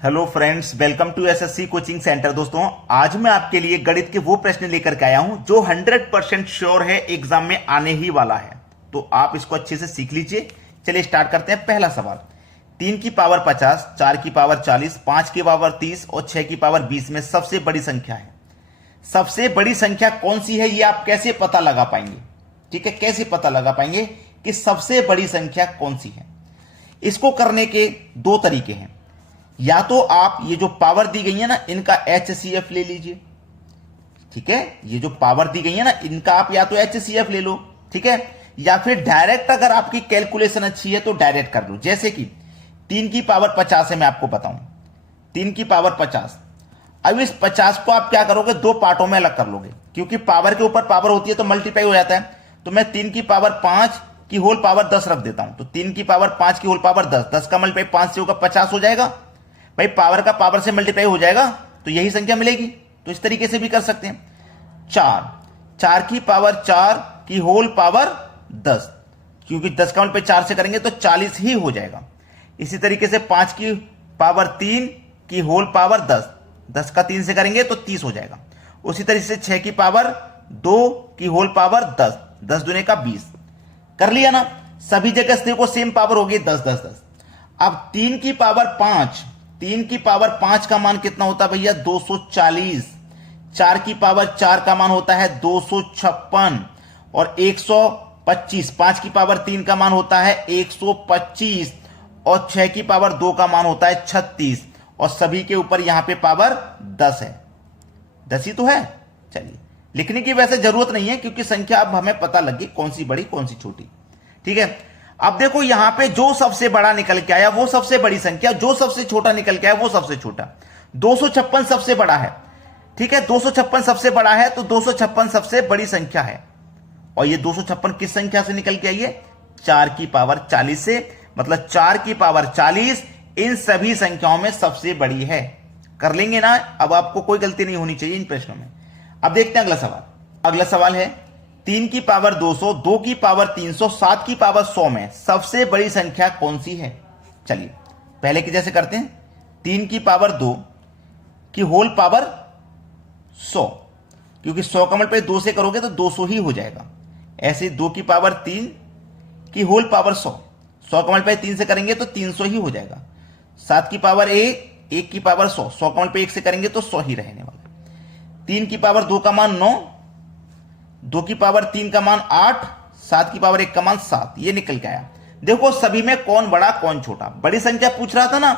Hello friends, welcome to SSC coaching centre. दोस्तों, आज मैं आपके लिए गणित के वो प्रश्न लेकर के आया हूं जो 100% श्योर है एग्जाम में आने ही वाला है। तो आप इसको अच्छे से सीख लीजिए। चलिए स्टार्ट करते हैं। पहला सवाल, 3 की पावर 50, 4 की पावर 40, 5 की पावर 30 और 6 की पावर 20 में सबसे बड़ी संख्या है। सबसे बड़ी संख्या कौन सी है, ये आप कैसे पता लगा पाएंगे? ठीक है, कैसे पता लगा पाएंगे कि सबसे बड़ी संख्या कौन सी है? इसको करने के दो तरीके हैं। या तो आप ये जो पावर दी गई है ना, इनका HCF ले लीजिए। ठीक है, ये जो पावर दी गई है ना, इनका आप या तो HCF ले लो। ठीक है, या फिर डायरेक्ट अगर आपकी कैलकुलेशन अच्छी है तो डायरेक्ट कर लो। जैसे कि 3 की पावर 50 है, मैं आपको बताऊं 3 की पावर 50। अब इस 50 को आप क्या करोगे, दो पार्टों में अलग कर लोगे, क्योंकि पावर के ऊपर पावर होती है तो मल्टीप्लाई हो जाता है। तो मैं 3 की पावर 5 की होल पावर 10 रख देता हूं। तो 3 की पावर 5 की होल पावर 10, 10 का मल्टीप्लाई 5 से होगा 50 हो जाएगा। भाई पावर का पावर से मल्टीप्लाई हो जाएगा तो यही संख्या मिलेगी। तो इस तरीके से भी कर सकते हैं। 4 की पावर 4 की होल पावर 10, क्योंकि 10 का मल्टीप्लाई 4 से करेंगे तो 40 ही हो जाएगा। इसी तरीके से 5 की पावर 3 की होल पावर 10, 10 का 3 से करेंगे तो 30 हो जाएगा। उसी तरीके से 6 की पावर 2 की होल पावर 10, 10 दूने का 20। कर लिया ना? सभी जगह से देखो सेम पावर होगी 10 10 10। अब 3 की पावर 5, 3 की पावर 5 का मान कितना होता है भैया? 240। 4 की पावर 4 का मान होता है 256 और 125। 5 की पावर 3 का मान होता है 125 और 6 की पावर 2 का मान होता है 36 और सभी के ऊपर यहां पे पावर 10 है। 10 ही तो है। चलिए, लिखने की वैसे जरूरत नहीं है क्योंकि संख्या अब हमें पता लग गई कौन सी बड़ी कौन सी छोटी। ठीक है, अब देखो यहां पे जो सबसे बड़ा निकल के आया वो सबसे बड़ी संख्या, जो सबसे छोटा निकल के आया वो सबसे छोटा। 256 सबसे बड़ा है। ठीक है, 256 सबसे बड़ा है तो 256 सबसे बड़ी संख्या है। और ये 256 किस संख्या से निकल के आई है? 4 की पावर 40 से। मतलब 4 की पावर 40 इन सभी संख्याओं में सबसे बड़ी है। कर लेंगे ना? अब आपको कोई गलती नहीं होनी चाहिए इन प्रश्नों में। अब देखते हैं अगला सवाल। अगला सवाल है 3 की पावर 200, 2 की पावर 300, 7 की पावर 100 में सबसे बड़ी संख्या कौन सी है? चलिए पहले के जैसे करते हैं। 3 की पावर 2 की होल पावर 100, क्योंकि 100 का मल्टीप्लाई 2 से करोगे तो 200 ही हो जाएगा। ऐसे 2 की पावर 3 की होल पावर 100, 100 का मल्टीप्लाई 3 से करेंगे तो 300 ही हो जाएगा। 7 की पावर 1, 1 की पावर 100, 100 का मल्टीप्लाई 1 से करेंगे तो 100 ही रहने वाला। 3 की पावर 2 का मान 9, 2 की पावर 3 का मान 8, 7 की पावर 1 का मान 7। ये निकल के आया। देखो सभी में कौन बड़ा कौन छोटा। बड़ी संख्या पूछ रहा था ना,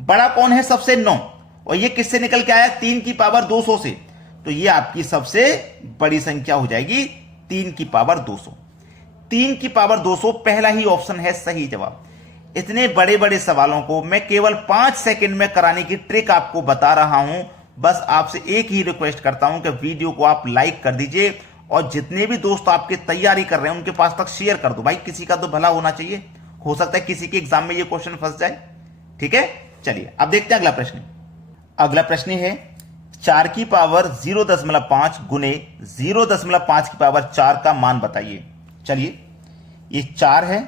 बड़ा कौन है? सबसे 9। और ये किससे निकल के आया? 3 की पावर 200 से। तो ये आपकी सबसे बड़ी संख्या हो जाएगी 3 की पावर 200। 3 की पावर 200 पहला ही ऑप्शन है सही जवाब। इतने बड़े बड़े सवालों को मैं केवल 5 सेकंड में कराने की ट्रिक आपको बता रहा हूं। बस आपसे एक ही रिक्वेस्ट करता हूं कि वीडियो को आप लाइक कर दीजिए और जितने भी दोस्त आपके तैयारी कर रहे हैं उनके पास तक शेयर कर दो। भाई किसी का तो भला होना चाहिए, हो सकता है किसी के एग्जाम में ये क्वेश्चन फंस जाए। ठीक है, चलिए अब देखते हैं अगला प्रश्न। अगला प्रश्न है 4 की पावर 0.5 गुने 0.5 की पावर 4 का मान बताइए। चलिए, ये 4 है।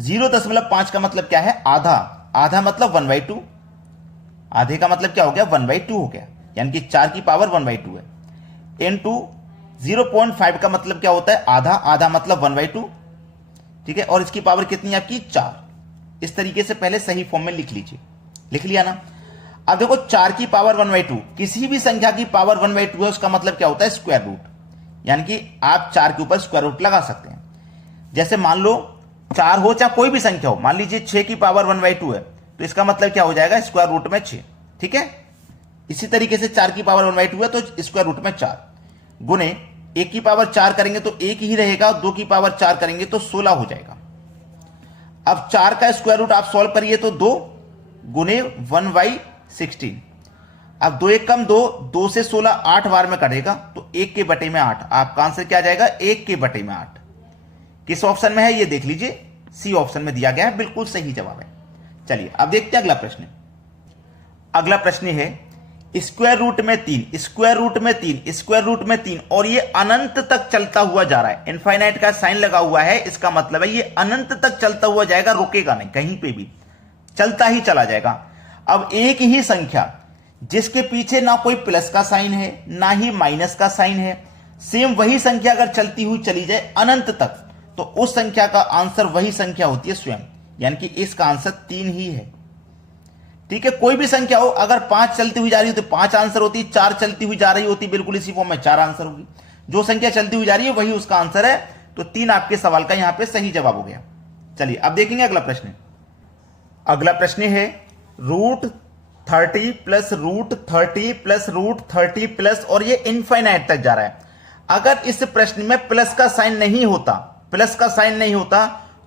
0.5 का मतलब क्या है? आधा। आधा मतलब 1/2। आधे का मतलब क्या हो गया? 1/2 हो गया, यानी कि 4 की पावर 1/2 है। इनटू 0.5 का मतलब क्या होता है? आधा। आधा मतलब 1/2। ठीक है, और इसकी पावर कितनी है आपकी? 4। इस तरीके से पहले सही फॉर्म में लिख लीजिए। लिख लिया ना? अब देखो 4 की पावर 1/2, किसी भी संख्या की पावर 1/2 है, उसका मतलब क्या होता है? Square root. यानी कि आप 4 के ऊपर स्क्वायर रूट लगा सकते हैं। जैसे मान लो 4 हो चाहे कोई भी संख्या हो, मान लीजिए 6 की पावर 1/2 है, तो इसका मतलब क्या हो जाएगा? स्क्वायर रूट में 6। ठीक है, इसी तरीके से 4 की पावर 1/2 है तो स्क्वायर रूट में 4 गुने 1 की पावर 4 करेंगे तो 1 ही रहेगा, 2 की पावर 4 करेंगे तो 16 हो जाएगा। अब 4 का स्क्वायर रूट आप सॉल्व करिए तो 2 गुने 1/16। अब 2 1 कम 2, 2 से 16 8 बार में कटेगा तो 1 के बटे में 8। आपका आंसर क्या आ जाएगा? 1 के बटे में 8। किस ऑप्शन में है ये देख लीजिए, सी ऑप्शन में दिया गया है, बिल्कुल सही जवाब है। चलिए अब देखते हैं अगला प्रश्न। अगला प्रश्न है स्क्वायर रूट में 3, स्क्वायर रूट में 3, स्क्वायर रूट में 3, और ये अनंत तक चलता हुआ जा रहा है। इनफाइनाइट का साइन लगा हुआ है, इसका मतलब है ये अनंत तक चलता हुआ जाएगा, रुकेगा नहीं, कहीं पे भी चलता ही चला जाएगा। अब एक ही संख्या जिसके पीछे ना कोई प्लस का साइन है ना ही माइनस का साइन है, सेम वही संख्या अगर चलती हुई चली जाए अनंत तक, तो उस संख्या का आंसर वही संख्या होती है स्वयं, यानी कि इसका आंसर 3 ही है। ठीक है, कोई भी संख्या हो, अगर 5 चलती हुई जा रही हो तो 5 आंसर होती है, 4 चलती हुई जा रही होती बिल्कुल इसी फॉर्म में 4 आंसर होगी। जो संख्या चलती हुई जा रही है वही उसका आंसर है। तो 3 आपके सवाल का यहां पे सही जवाब हो गया। चलिए अब देखेंगे अगला प्रश्न। अगला प्रश्न है √30 प्लस √30 प्लस √30 प्लस, और ये इनफाइनाइट तक जा रहा है। अगर इस प्रश्न में प्लस का साइन नहीं होता,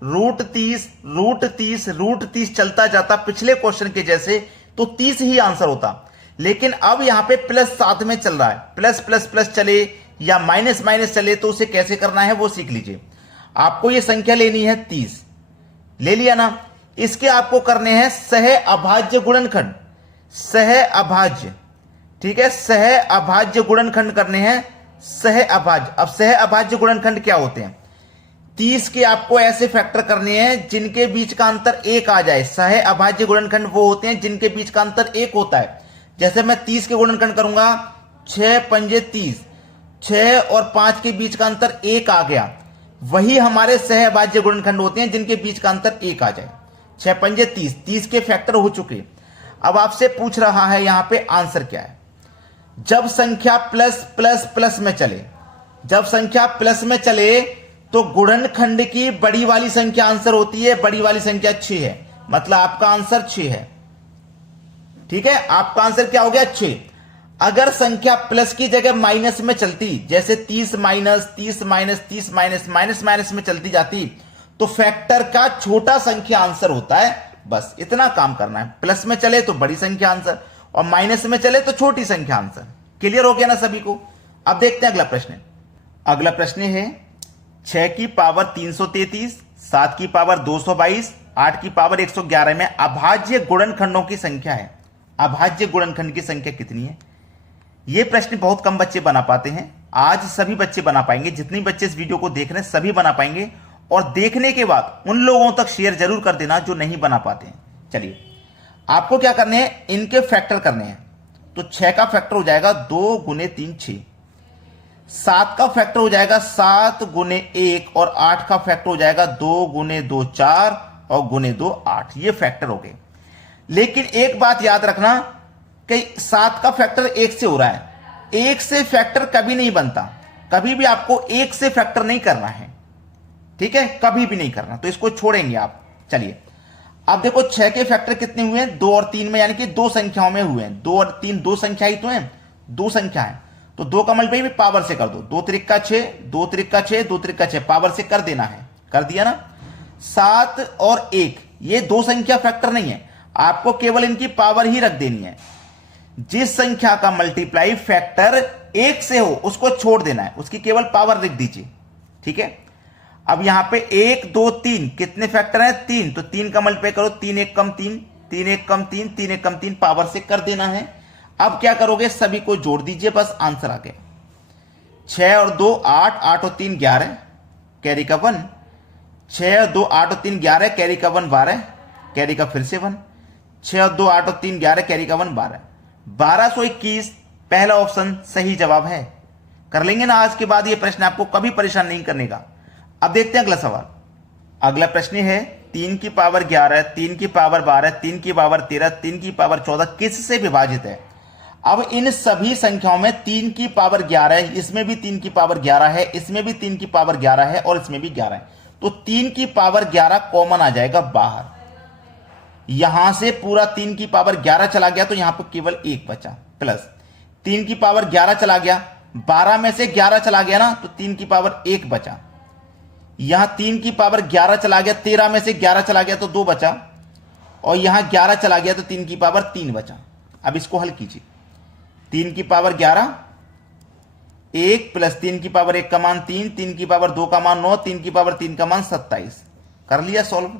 √30 चलता जाता पिछले क्वेश्चन के जैसे, तो 30 ही आंसर होता। लेकिन अब यहां पे प्लस साथ में चल रहा है, प्लस प्लस प्लस चले या माइनस माइनस चले, तो उसे कैसे करना है वो सीख लीजिए। आपको ये संख्या लेनी है 30, ले लिया ना। इसके आपको करने हैं सह अभाज्य गुणनखंड, सह अभाज्य। ठीक है, सह अभाज्य गुणनखंड करने हैं, सह अभाज्य। अब सह अभाज्य गुणनखंड क्या होते हैं? 30 के आपको ऐसे फैक्टर करने हैं जिनके बीच का अंतर 1 आ जाए। सह अभाज्य गुणनखंड वो होते हैं जिनके बीच का अंतर 1 होता है। जैसे मैं 30 के गुणनखंड करूंगा, 6 पंजे 30, 6 और 5 के बीच का अंतर 1 आ गया, वही हमारे सह अभाज्य गुणनखंड होते हैं जिनके बीच का अंतर 1 आ जाए। 6 पंजे 30, 30 के फैक्टर हो चुके। अब आपसे पूछ रहा है यहां पे आंसर क्या है। जब संख्या प्लस प्लस प्लस में चले, जब संख्या प्लस में चले तो गुणनखंड की बड़ी वाली संख्या आंसर होती है। बड़ी वाली संख्या 6 है, मतलब आपका आंसर 6 है। ठीक है, आपका आंसर क्या हो गया? 6। अगर संख्या प्लस की जगह माइनस में चलती, जैसे 30 minus 30 minus 30 minus minus minus में चलती जाती, तो फैक्टर का छोटा संख्या आंसर होता है। बस इतना काम करना है। प्लस में चले तो बड़ी संख्या आंसर, और माइनस में चले तो छोटी संख्या आंसर। क्लियर हो गया ना सभी को? अब देखते हैं अगला प्रश्न। अगला प्रश्न है 6 की पावर 333, 7 की पावर 222, 8 की पावर 111 में अभाज्य गुणनखंडों की संख्या है। अभाज्य गुणनखंड की संख्या कितनी है? यह प्रश्न बहुत कम बच्चे बना पाते हैं। आज सभी बच्चे बना पाएंगे, जितने बच्चे इस वीडियो को देख रहे हैं सभी बना पाएंगे। और देखने के बाद उन लोगों तक शेयर जरूर कर देना जो नहीं बना पाते हैं। चलिए, आपको क्या करने हैं, इनके फैक्टर करने हैं। तो 6 का फैक्टर हो जाएगा 2 गुने 3 6, 7 का फैक्टर हो जाएगा 7 गुने 1, और 8 का फैक्टर हो जाएगा 2 गुने 2 4, और गुने 2 8। ये फैक्टर हो गए। लेकिन एक बात याद रखना कि 7 का फैक्टर 1 से हो रहा है। 1 से फैक्टर कभी नहीं बनता, कभी भी आपको 1 से फैक्टर नहीं करना है। ठीक है, कभी भी नहीं करना, तो इसको छोड़ेंगे आप। चलिए अब देखो 6 के फैक्टर कितने हुए हैं? 2 और 3 में, यानी कि 2 संख्याओं में हुए हैं। 2 और 3 2 संख्या ही तो है, 2 संख्या है। तो 2 का मल्टीप्लाई भी पावर से कर दो। 2 त्रिक 6, 2 त्रिक 6, 2 त्रिक 6, पावर से कर देना है। कर दिया ना। 7 और 1 ये 2 संख्या फैक्टर नहीं है, आपको केवल इनकी पावर ही रख देनी है। जिस संख्या का मल्टीप्लाई फैक्टर 1 से हो उसको छोड़ देना है, उसकी केवल पावर लिख दीजिए। ठीक है, अब यहां पे 1 2 3 कितने फैक्टर हैं? 3। तो 3 का मल्टीप्लाई करो, 3 1 कम 3, 3 1 कम 3, 3 1 कम 3, पावर से कर देना है। अब क्या करोगे, सभी को जोड़ दीजिए, बस आंसर आ गया। 6 और 2 8, 8 और 3 11, कैरी का 1। 6 और 2 8 और 3 11, कैरी का 1 12, कैरी का फिर से 1। 6 और 2 8 और 3 11, कैरी का 1 12, 1221 पहला ऑप्शन सही जवाब है। कर लेंगे ना आज के बाद ये प्रश्न, आपको कभी परेशान नहीं करने का। अब देखते हैं अगला सवाल। अगला प्रश्न है 3 की पावर 11, 3 की पावर 12, 3 की पावर 13, 3 की पावर 14 किससे विभाजित है? अब इन सभी संख्याओं में 3 की पावर 11 है, इसमें भी 3 की पावर 11 है, इसमें भी 3 की पावर 11 है, और इसमें भी 11 है। तो 3 की पावर 11 कॉमन आ जाएगा बाहर। यहां से पूरा 3 की पावर 11 चला गया, तो यहां पर केवल 1 बचा। प्लस 3 की पावर 11 चला गया, 12 में से 11 चला गया ना, तो 3 की पावर 1 बचा। यहां 3 की पावर 11 चला गया, 13 में से 11 चला गया तो 2 बचा, और यहां 11 चला गया तो 3 की पावर 3 बचा। अब इसको हल कीजिए। 3 की पावर 11 1 प्लस 3 की पावर 1 का मान 3, 3 की पावर 2 का मान 9, 3 की पावर 3 का मान 27। कर लिया सॉल्व।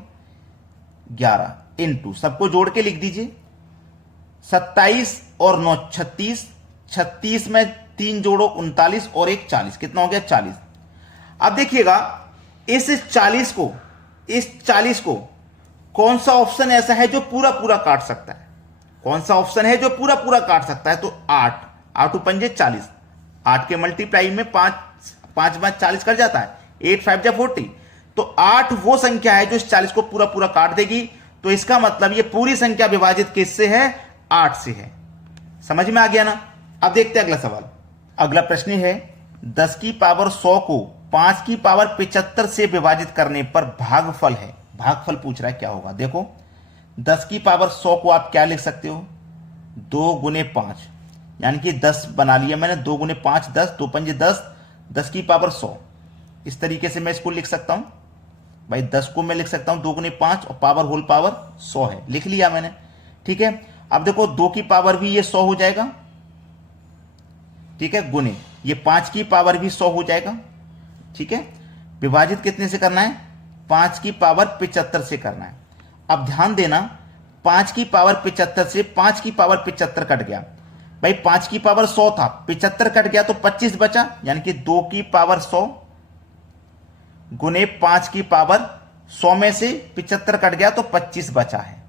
11 इंटू सबको जोड़ के लिख दीजिए, 27 और 9 36, 36 में 3 जोड़ो 39, और 1 40, कितना हो गया 40। अब देखिएगा इस 40 को कौन सा ऑप्शन ऐसा है जो पूरा पूरा काट सकता है? कौन सा ऑप्शन है जो पूरा पूरा काट सकता है? तो 8, 8 पंजे 40, 8 के मल्टीप्लाई में 5 5 40 कर जाता है, 8 5 जा 40। तो 8 वो संख्या है जो इस 40 को पूरा पूरा काट देगी। तो इसका मतलब ये पूरी संख्या विभाजित किससे है? 8 से है। समझ में आ गया ना? अब देखते हैं अगला सवाल। अगला प्रश्न है 10 की पावर 100 को 5 की पावर 75 से विभाजित करने पर भागफल है। भागफल पूछ रहा है, क्या होगा? देखो 10 की पावर 100 को आप क्या लिख सकते हो? 2 गुने 5, यानी कि 10 बना लिया मैंने। 2 गुने 5 10, 2 पंजे 10, 10 की पावर 100। इस तरीके से मैं इसको लिख सकता हूं भाई। 10 को मैं लिख सकता हूं 2 गुने 5 और पावर होल पावर 100 है, लिख लिया मैंने। ठीक है, अब देखो 2 की पावर भी ये 100 हो जाएगा। ठीक है, गुने ये 5 की पावर भी 100 हो जाएगा। ठीक है, विभाजित कितने से करना है? 5 की पावर 75 से करना है। अब ध्यान देना, 5 की पावर 75 से 5 की पावर 75 कट गया भाई। 5 की पावर 100 था, 75 कट गया तो 25 बचा, यानी कि 2 की पावर 100 गुने 5 की पावर 100 में से 75 कट गया तो 25 बचा है।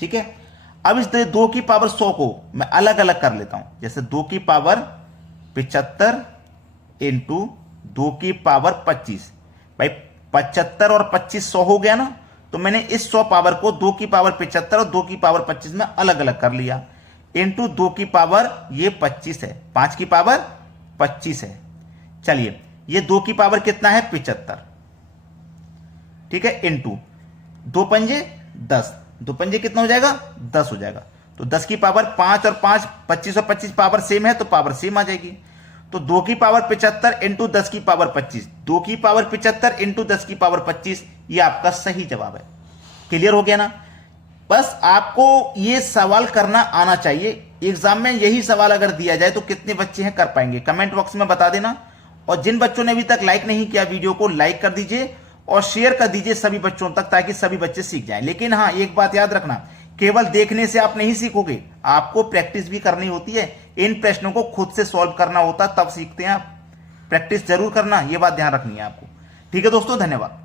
ठीक है, अब इस 2 की पावर 100 को मैं अलग अलग कर लेता हूं। जैसे 2 की पावर 75 इंटू 2 की पावर 25, भाई 75 और 25 100 हो गया ना। तो मैंने इस 100 पावर को 2 की पावर 75 और 2 की पावर 25 में अलग अलग कर लिया। इंटू 2 की पावर ये 25 है, 5 की पावर 25 है। चलिए, ये 2 की पावर कितना है? 75। ठीक है, इंटू 2 पंजे 10, 2 पंजे कितना हो जाएगा? 10 हो जाएगा। तो 10 की पावर 5 और 5, 25 और 25 पावर सेम है, तो पावर सेम आ जाएगी। तो 2 की पावर 75 इंटू 10 की पावर 25, 2 की पावर 75 इंटू 10 की पावर 25, ये आपका सही जवाब है। क्लियर हो गया ना? बस आपको ये सवाल करना आना चाहिए। एग्जाम में यही सवाल अगर दिया जाए तो कितने बच्चे हैं कर पाएंगे? कमेंट बॉक्स में बता देना। और जिन बच्चों ने अभी तक लाइक नहीं किया, वीडियो को लाइक कर दीजिए और शेयर कर दीजिए सभी बच्चों तक, ताकि सभी बच्चे सीख जाएं। लेकिन हाँ, एक बात याद रखना, केवल देखने से आप नहीं सीखोगे, आपको प्रैक्टिस भी करनी होती है। इन प्रश्नों को खुद से सॉल्व करना होता, तब सीखते हैं आप। प्रैक्टिस जरूर करना, यह बात ध्यान रखनी है आपको। ठीक है दोस्तों, धन्यवाद।